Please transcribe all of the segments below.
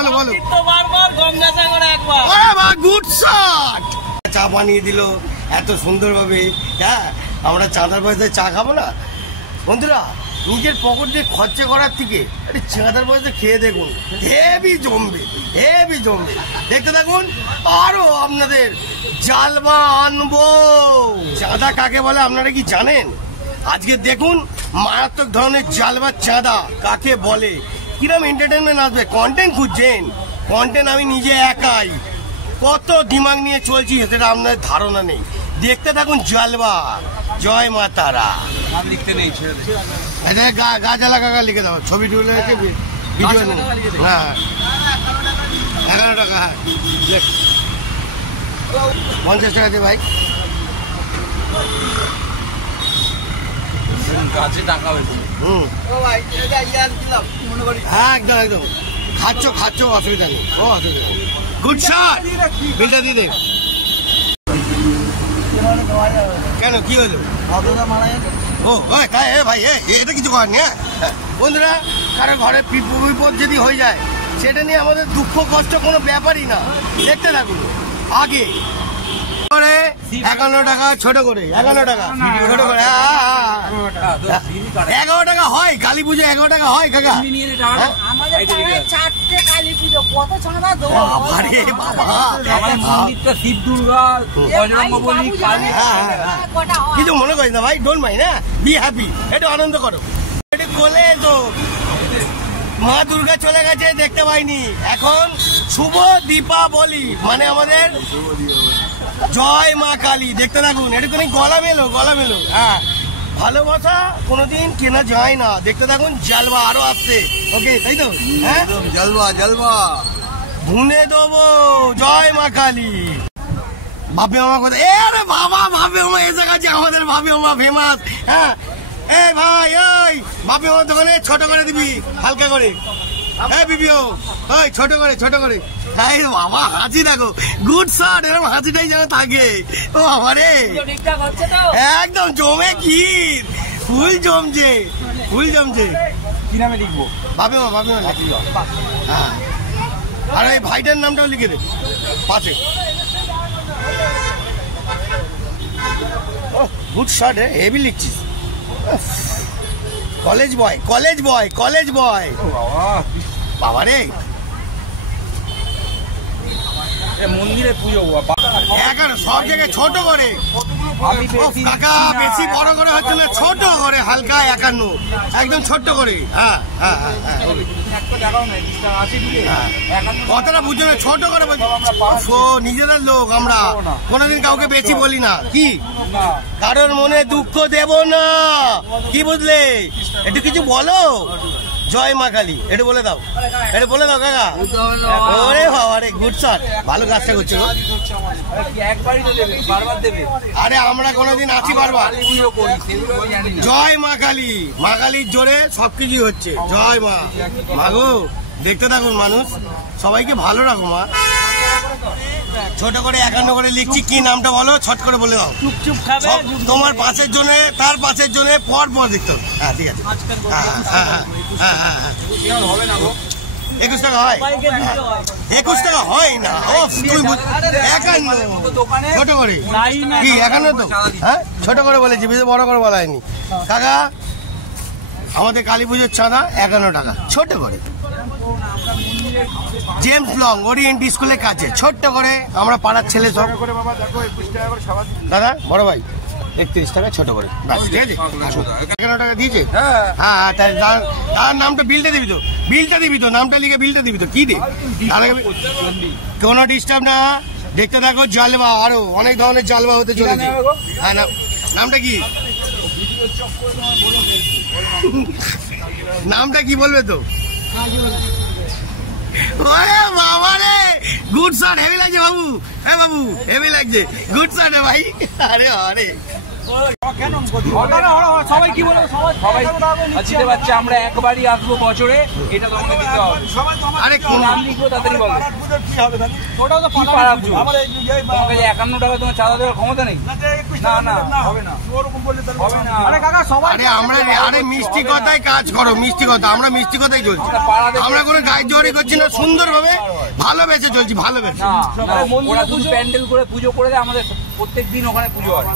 বলো বলো। Good shot. চা বানিয়ে দিল এত সুন্দর ভাবে। হ্যাঁ, আমরা চাঁদার পয়সায় চা খাবো না বন্ধুরা? নিজের পকেট দিয়ে খরচা করার থেকে চাঁদার পয়সা খেয়ে দেখুন, হেভি জমবে, হেভি জমবে। দেখতে থাকুন, আরো আপনাদের জালবা আনবো। চাঁদা কাকে বলে আপনারা কি জানেন? আজকে দেখুন মারাত্মক ধরনের জালবা চাঁদা কাকে বলে। কিরম এন্টারটেনমেন্ট আসবে। কন্টেন্ট খুঁজছেন? কন্টেন্ট আমি নিজে একাই কত দিমাগ নিয়ে চলছি সেটা আপনার ধারণা নেই। দেখতে থাকুন জালবা। জয় মা তারা। লিখতে নেই, গাছালা কাকা লিখে দাও, ছবি তুলে রেখে ভিডিও। হ্যাঁ 11 টাকা। হ্যাঁ 50 টাকা দিয়ে ভাই। গাছে টাকা হয়েছে। হ্যাঁ একদম একদম। খাচ্ছ অসুবিধা নেই, ও অসুবিধা নেই। Good shot. বিলটা দিয়ে দে। কেন কি হলো? ও ভাই এটা কিছু করেনি। হ্যাঁ বন্ধুরা, কারো ঘরে বিপদ যদি হয়ে যায় সেটা নিয়ে আমাদের দুঃখ কষ্ট কোনো ব্যাপারই না। দেখতে থাকুন। আগে 51 টাকা ছোট করে, 11 টাকা ছোট করে। 11 টাকা হয় কালী পুজো, 11 টাকা হয় কাকা। শিব দুর্গা কিছু মনে করিস না ভাই, ডোন্ট মাইন্ড। হ্যাঁ, বি হ্যাপি, একটু আনন্দ করো। একটু কোলে তো মা দুর্গা চলে গেছে, দেখতে পাইনি। এখন শুভ দীপাবলি, মানে আমাদের জয় মা কালী। দেখতে থাকুন, একটুখানি গলা মেলো। হ্যাঁ, ভালোবাসা কোনোদিন কেনা যায় না। দেখতে থাকুন, জালবা আরো আসছে। ওকে, তাই তো? হ্যাঁ, জালবা ধুনে দেবো। জয় মা কালী। ভাবি মামা কোথায়? আরে বাবা, ভাবি মামা এসে গেছে আমাদের। ভাবি মামা ফেমাস। হ্যাঁ, এই ভাই, ওই ভাবি মামার দোকানে ছোট করে দিবি, হালকা করে। হ্যাঁ বিবিও, ওই ছোট করে। হ্যাঁ বাবা, হাসি দেখো। Good shot. এরকম হাসিটাই যেন থাকে। ও বাবা রে, একদম জমে কি ফুল জমছে। কি নামে লিখবো? ভাবি মামা। হ্যাঁ, আর এই ভাইটার নামটাও লিখে দে পাশে। Good shot. হেভি লিখছিস। কলেজ বয়। বাবা রে, মন্দিরে পুজো এখন সব জায়গায় ছোট করে। কাকা বেশি বড় করে হচ্ছে না, ছোট করে হালকা 51, একদম ছোট্ট করে। হ্যাঁ, কথাটা বুঝো না, ছোট করে নিজেরা লোক আমরা কোনোদিন কাউকে বেশি বলি না। কি কারোর মনে দুঃখ দেব না, কি বুঝলে? একটু কিছু বলো। জয় মা কালী এটা বলে দাও কাকা। ওরে বাবা রে, গুড শট। ভালো কাজটা করছো। আরে আমরা কোনোদিন আছি বারবার। জয় মা কালী। মা কালীর জোরে সবকিছু হচ্ছে। জয় মা গো। দেখতে থাকুন মানুষ, সবাইকে ভালো রাখো মা। ছোট করে 51 করে লিখছি। কি নামটা বলো, ছট করে বলে দাও। চুপচুপ খাবে। তোমার পাশের জন্য, তার পাশের জন্য পর দেখতে হবে। হ্যাঁ ঠিক আছে। হবে না গো, 21 টাকা হয়। 21 টাকা হয় না। ও তুমি 51 ছোট করে কি 51 তো? হ্যাঁ, ছোট করে বলেছি, বেশি বড় করে বলা হয়নি। কাকা আমাদের কালী পুজোর চাঁদা 51 টাকা ছোট করে। জেমস লং ওরিয়েন্ট স্কুলের কাছে ছোট্ট করে আমরা পাড়ার ছেলে সব। দাদা বড় ভাই 31 টাকা ছোট করে। ঠিক আছে, 11 টাকা দিয়েছে। হ্যাঁ, তার নামটা বিলটা দিবি তো, নামটা লিখে বিলটা দিবি তো। কি দে, কোনো ডিস্টার্ব না। দেখতে থাকো জালবা, আরো অনেক ধরনের জালবা হতে চলেছে। হ্যাঁ, নামটা কি? নামটা কি বলবে তো? বাবা রে, গুড শট। হেভি লাগছে বাবু। হ্যাঁ বাবু, হেভি লাগছে। গুড শট ভাই। আরে সবাই কি বলবো, সবাই জিতে পারছে। আমরা একবারই আসবো বছরে, এটা তোমাকে দিতে হবে। আরে কোন নাম লিখবো তাড়াতাড়ি বলো। কি পাড়া পুজো? তোমার কাছে 51 টাকা তোমার চাঁদা দেওয়ার ক্ষমতা নেই? না হবে না, হবে না। আরে আমরা আরে মিষ্টি কথায় কাজ করো, মিষ্টি কথা, আমরা মিষ্টি কথাই চলছি, আমরা কোনো গায়ে জোয়ারি করছি না, সুন্দরভাবে ভালোবেসে চলছি, ভালোবেসে। ওরা শুধু প্যান্ডেল করে পুজো করে দেয়, আমাদের প্রত্যেকদিন ওখানে পুজো হয়।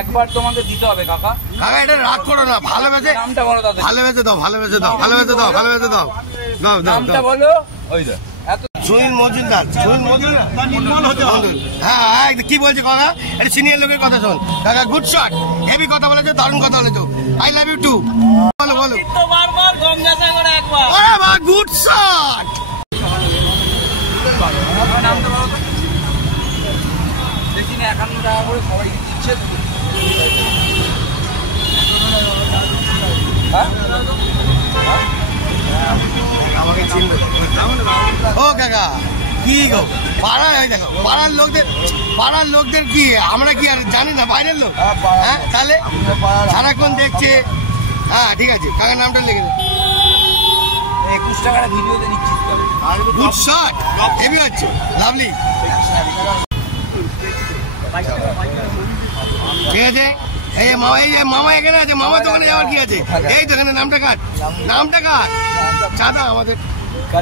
একবার তোমাদের দিতে হবে কাকা। কাকা এটা রাগ করো না, ভালোবেসে, নামটা বলো তাদের, ভালোবেসে দাও, ভালোবেসে দাও, ভালোবেসে দাও, ভালোবেসে দাও, দাও দাও নামটা দাও। বলো। ওই তো এত সুনীল মজুমদার, সুনীল মজুমদার, হ্যাঁ হ্যাঁ, কি বলছে কাকা? এটা সিনিয়র লোকের কথা শোন কাকা, গুড শট, হেভি কথা বলেছো, দারুণ কথা বলেছো, আই লাভ ইউ টু। বলো বলো, আরে বাহ, গুড শট। নামটা বলো তো। দেখি না 51 টাকা করে সবাই দিচ্ছে। হ্যাঁ আমাকে চিনবে ও কাকা, কি গো পাড়ার, ওই দেখো পাড়ার লোকদের কি আমরা কি আর জানি না, বাইরের লোক? হ্যাঁ তাহলে সারাক্ষণ দেখছে। হ্যাঁ ঠিক আছে, কাকার নামটা লিখে দে। 21 টাকার ভিডিওতে নিচ্ছিস তো। গুড শট, হেভি হচ্ছে, লাভলি। ঠিক আছে, এই মামা, এই যে মামা এখানে আছে, মামা দোকানে যাওয়ার কি আছে? এই তো এখানে নামটা কাট, নামটা কাট। চাঁদা আমাদের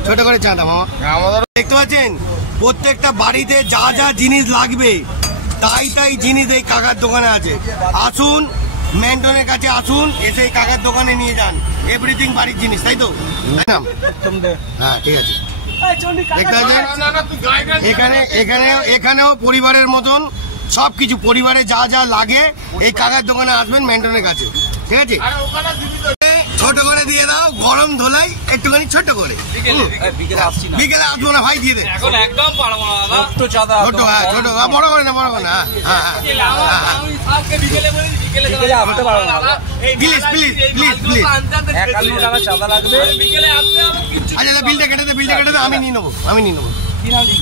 ছোট করে চাঁদা মামা। আমাদের দেখতে পাচ্ছেন প্রত্যেকটা বাড়িতে যা যা জিনিস লাগবে তাই তাই জিনিস এই কাকার দোকানে আছে। আসুন মেন্টনের কাছে আসুন, এসে এই কাকার দোকানে নিয়ে যান এভরিথিং বাড়ির জিনিস, তাই তো? হ্যাঁ ঠিক আছে, দেখতে পাচ্ছেন এখানেও পরিবারের মতন সবকিছু, পরিবারে যা যা লাগে এই কাকার দোকানে আসবেন মেন্টনের কাছে, ঠিক আছে? ছোট করে দিয়ে দাও, গরম ধোলাই একটুখানি ছোট করে। বিকেলে আসছি না, বিকেলে আসবো না ভাই, দিয়ে দে। এখন একদম পারবো না দাদা, ছোট চাঁদা, ছোট, হ্যাঁ ছোট, বড় করে না, বড় করে না। হ্যাঁ হ্যাঁ, বিকেলে আসতে পারবো না প্লিজ প্লিজ প্লিজ প্লিজ। 51 টাকা চাঁদা লাগবে। আচ্ছা বিলটা কেটে দে, বিলটা কেটে দে, আমি নিয়ে নেবো, আমি নিয়ে নেবো। কি নাম কি?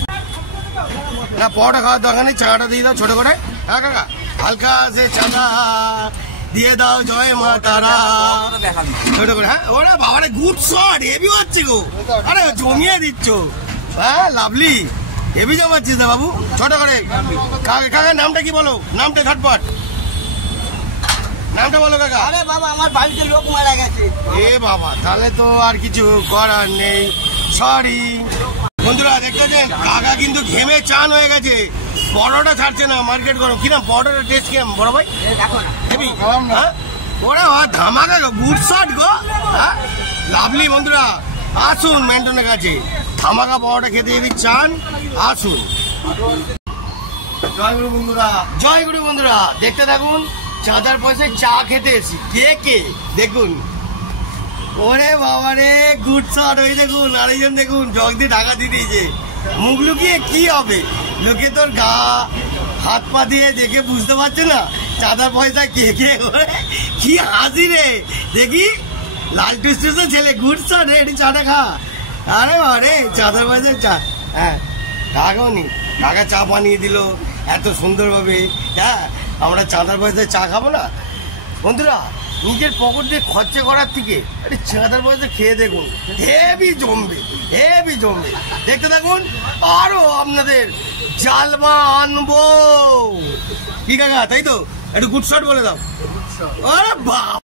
না পরোটা খাওয়ার দরকার নেই, চাটা দিয়ে দাও ছোট করে। হ্যাঁ কাকা, হালকা সে চাঁদা দিয়ে দাও, জয় মা তারা, ছোট করে। হ্যাঁ ওরা বাবারে গুড শট, হেভি হচ্ছে গো, আরে জমিয়ে দিচ্ছ। হ্যাঁ লাভলি, হেভি জমাচ্ছিস না বাবু, ছোট করে। কাকার নামটা কি বলো, নামটা ঝটপট, নামটা বলো কাকা। আরে বাবা, আমার বাড়িতে লোক মারা গেছে। এ বাবা, তাহলে তো আর কিছু করার নেই, সরি। বন্ধুরা দেখতে পাচ্ছেন কাকা কিন্তু ঘেমে চান হয়ে গেছে, পরোটা ছাড়ছে না, মার্কেট গরম। কিরম পরোটার টেস্ট কিরম বড় ভাই? হেভি, হ্যাঁ ওরা ধামাকা গো, গুড শট গো। হ্যাঁ লাভলি, বন্ধুরা আসুন মেন্টনের কাছে, ধামাকা পরোটা খেতে যদি চান আসুন। জয় গুরু বন্ধুরা, জয় গুরু বন্ধুরা, দেখতে থাকুন চাঁদার পয়সায় চা খেতে এসি। কে কে দেখুন, ওরে বাবা রে গুড শট। ওই দেখুন আরেকজন, দেখুন জগ দিয়ে ঢাকা দিয়ে দিয়েছে, মুখ লুকিয়ে কি হবে, লোকে তোর গা হাত পা দিয়ে দেখে বুঝতে পারছে না চাঁদার পয়সা কে কে করে। কি হাসি রে, দেখি লালটু ছেলে, গুড শট রে, এটি চাটা খা। আরে বাবারে চাঁদার পয়সা চা, হ্যাঁ কাকাও নি, কাকা চা বানিয়ে দিল এত সুন্দরভাবে। হ্যাঁ আমরা চাঁদার পয়সায় চা খাবো না? বন্ধুরা নিজের পকেট দিয়ে খরচা করার থেকে আরে চাঁদার পয়সা খেয়ে দেখুন, হেভি জমবে, হেভি জমবে। দেখতে থাকুন, আরো আপনাদের জালমা আনবো। কি কাকা তাই তো? একটু গুড শট বলে দাও। আরে বাপ।